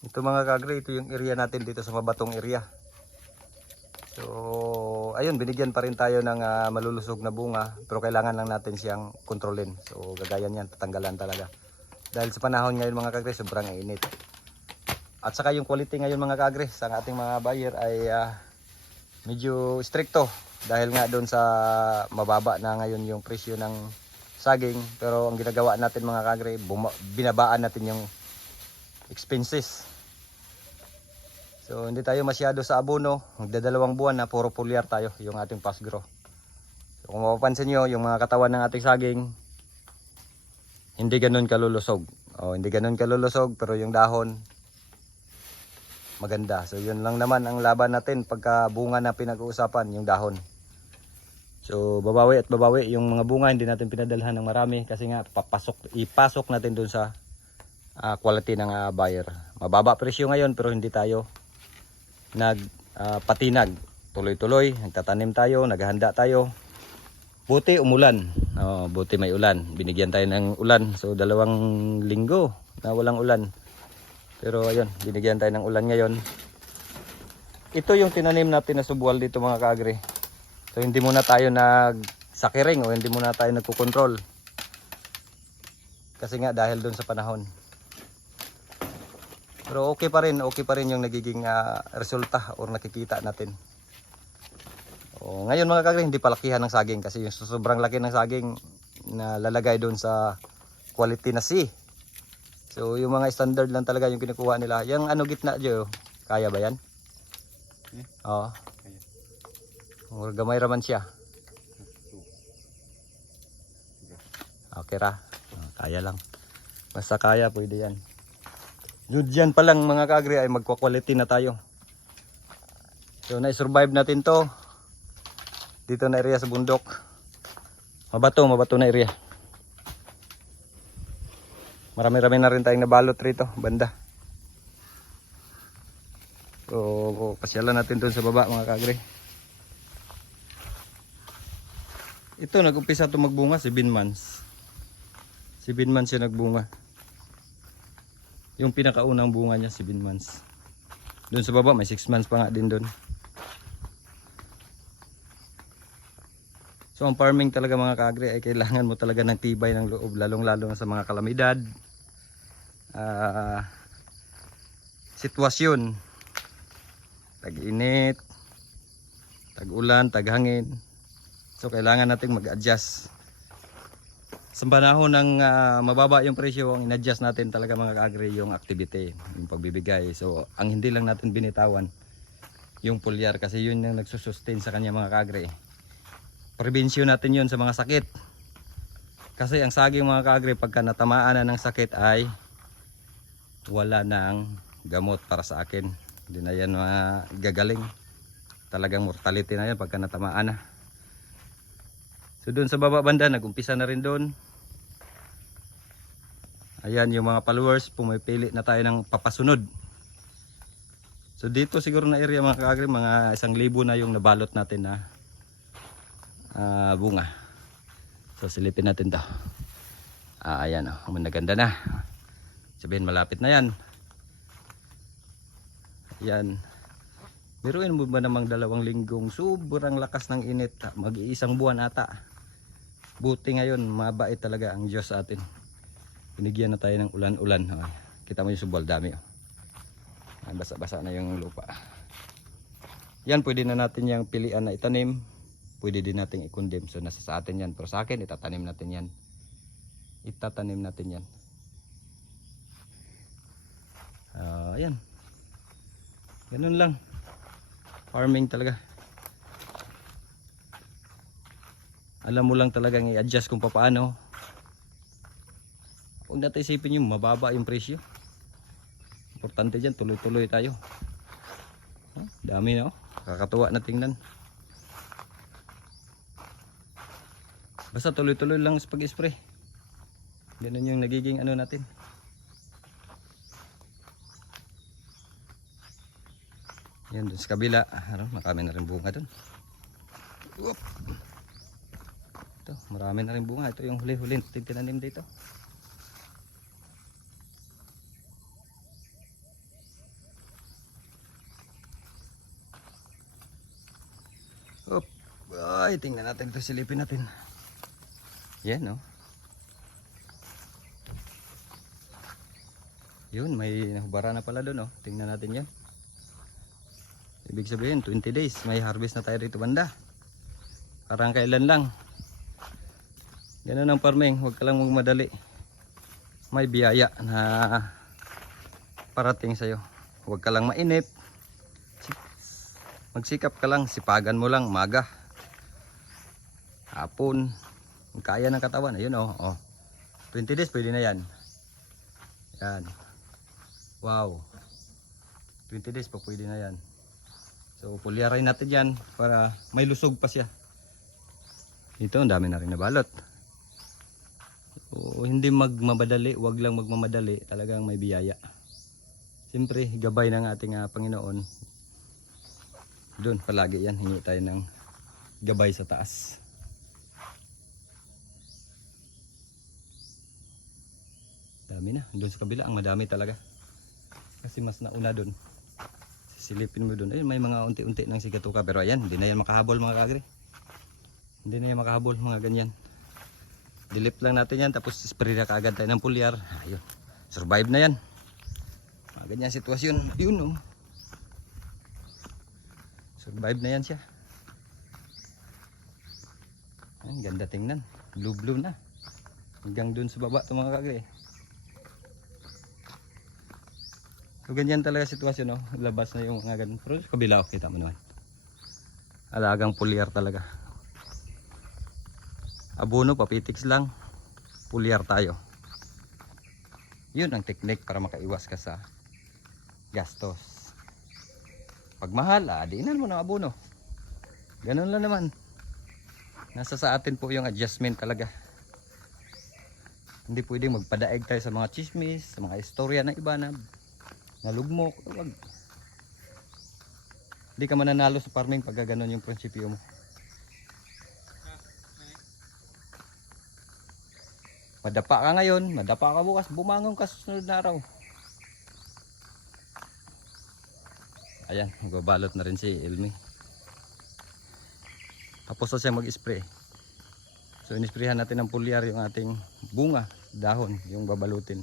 Ito mga kagre, ito yung area natin dito sa Mabatong area. So, ayun, binigyan pa rin tayo ng ah, malulusog na bunga, pero kailangan lang natin siyang kontrolin. So, gagayan yan, tatanggalan talaga. Dahil sa panahon ngayon mga kagre, sobrang init. At saka yung quality ngayon mga kagre sa ating mga buyer ay ah, medyo stricto dahil nga doon sa mababa na ngayon yung presyo ng saging pero ang ginagawa natin mga kagre binabaan natin yung expenses so hindi tayo masyado sa abono magdadalawang buwan na puro foliar tayo yung ating fast grow so kung mapapansin nyo yung mga katawan ng ating saging hindi ganun kalulusog o hindi ganun kalulusog pero yung dahon maganda. So yun lang naman ang laban natin pagka bunga na pinag-uusapan, yung dahon. So babawi at babawi yung mga bunga hindi natin pinadalhan ng marami kasi nga papasok ipasok natin dun sa ah, quality ng ah, buyer. Mababa presyo ngayon pero hindi tayo nag ah, patinag. Tuloy-tuloy, nagtatanim tayo, naghahanda tayo. Buti umulan. Oh, buti may ulan. Binigyan tayo ng ulan. So dalawang linggo na walang ulan. Pero ayun, binigyan tayo ng ulan ngayon. Ito yung tinanim natin na subwal dito mga kaagre. So hindi muna tayo nagsakiring o hindi muna tayo nagkukontrol. Kasi nga dahil doon sa panahon. Pero okay pa rin, okay pa rin yung nagiging ah, resulta or nakikita natin. O, ngayon mga kagre, hindi palakihan ng saging kasi yung sobrang laki ng saging na lalagay doon sa quality na C. So yung mga standard lang talaga yung kinukuha nila. Yung ano gitna dyo, kaya ba yan? Hmm? Oo. Kaya. Gamay raman siya. Okay ra. Ah, Kaya lang. Basta kaya pwede yan. Yun dyan pa lang mga kagre ay magkwa-quality na tayo. So na-survive natin to. Dito na area sa bundok. Mabato, mabato na area. Marami-rami na rin tayong nabalot rito, banda. So, pasyalan natin doon sa baba mga kagre. Ito, nag-umpisa ito magbunga, 7 months. 7 months siya nagbunga. Yung pinakaunang bunga niya, 7 months. Doon sa baba, may 6 months pa nga din doon. So ang farming talaga mga kaagri ay kailangan mo talaga ng tibay ng loob lalong lalo na sa mga kalamidad. Ah, sitwasyon. Tag-init, tag-ulan, tag-hangin. So kailangan nating mag-adjust. Sa panahon ng ah, mababa yung presyo, ang in-adjust natin talaga mga kaagri yung activity, yung pagbibigay. So ang hindi lang natin binitawan yung pulyar kasi yun yung nagsusustain sa kanya mga kaagri prevensyon natin yun sa mga sakit. Kasi ang saging mga kaagri pagka natamaan na ng sakit ay wala nang gamot para sa akin. Hindi na yan gagaling. Talagang mortality na yan pagka natamaan na. So doon sa baba banda, nagumpisa na rin doon. Ayan yung mga followers, pumipili na tayo ng papasunod. So dito siguro na area mga kaagri, mga isang libo na yung nabalot natin na ah, bunga. So silipin natin to. Ah, ayan oh, maganda na. Sabihin malapit na yan. Yan. Biruin mo ba namang dalawang linggong sobrang lakas ng init. Mag-iisang buwan ata. Buti ngayon, mabait talaga ang Diyos sa atin. Binigyan na tayo ng ulan-ulan. Kita mo yung subal dami. Oh. Basa-basa na yung lupa. Yan, pwede na natin yung pilian na itanim pwede din nating i-condemn. So nasa sa atin yan. Pero sa akin, itatanim natin yan. Itatanim natin yan. Ah, ayan. Ganun lang. Farming talaga. Alam mo lang talagang i-adjust kung paano. Huwag natin isipin yung mababa yung presyo. Importante dyan, tuloy-tuloy tayo. Ah, dami na oh. Kakatuwa na tingnan. Basta tuloy-tuloy lang sa pag-spray. Ganun yung nagiging ano natin. Yan dun sa kabila. Ano, marami na rin bunga dun. Whoop. Ito, marami na rin bunga. Ito yung huli-huli natin tinanim dito. Ay, tingnan natin ito silipin natin. Yan, no? Yun, may nahubara na pala doon, oh. Tingnan natin yan. Ibig sabihin, 20 days, may harvest na tayo dito banda. Parang kailan lang. Ganun ang farming, huwag ka lang magmadali. May biyaya na parating sa'yo. Huwag ka lang mainip. Magsikap ka lang, sipagan mo lang, maga. Hapon. Kaya ng katawan, ayun oh, oh. 20 days, pwede na yan. Yan. Wow. 20 days pa pwede na yan. So, pulyaray natin yan para may lusog pa siya. Ito, ang dami na rin nabalot. So, hindi magmamadali, wag lang magmamadali, talagang may biyaya. Siyempre, gabay ng ating ah, Panginoon. Doon, palagi yan, hingi tayo ng gabay sa taas. Dami na, doon sa kabila, ang madami talaga. Kasi mas nauna doon. Sisilipin mo doon. Ayun, may mga unti-unti ng sigatuka. Pero ayan, hindi na yan makahabol mga kagre. Hindi na yan makahabol mga ganyan. Dilip lang natin yan. Tapos spray na kaagad tayo ng pulyar. Ayun. Survive na yan. Mga ganyan sitwasyon. Ayun oh. Survive na yan siya. Ayun, ganda tingnan. Blue blue na. Hanggang doon sa baba ito mga kagre. So ganyan talaga sitwasyon no. Labas na yung mga ganun. Pero kabila kita mo naman. Alagang pulyar talaga. Abono, papitiks lang. Pulyar tayo. Yun ang technique para makaiwas ka sa gastos. Pag mahal, ah, diinan mo ng abono. Ganun lang naman. Nasa sa atin po yung adjustment talaga. Hindi pwedeng magpadaig tayo sa mga chismis, sa mga istorya ng iba na nalugmok. Wag. Hindi ka mananalo sa farming pag ganun yung prinsipyo mo. Madapa ka ngayon, madapa ka bukas, bumangon ka susunod na araw. Ayan, magbabalot na rin si Elmi. Tapos na siya mag-spray. So inisprehan natin ng pulyar yung ating bunga, dahon, yung babalutin.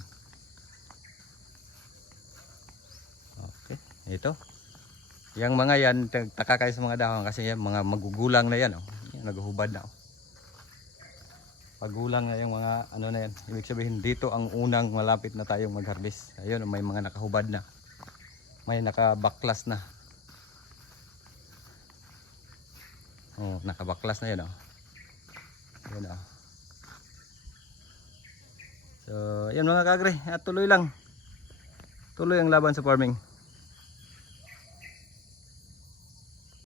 Okay, ito. Yang mga yan, taka kayo sa mga dahon kasi yan, mga magugulang na yan. Oh. Yan, na. Oh. Pagulang na yung mga ano na yan. Ibig sabihin dito ang unang malapit na tayong mag-harvest. Ayun, may mga nakahubad na. May nakabaklas na. Oh, nakabaklas na yun oh. Yun oh. So, yan mga kagre, at tuloy lang. Tuloy ang laban sa farming.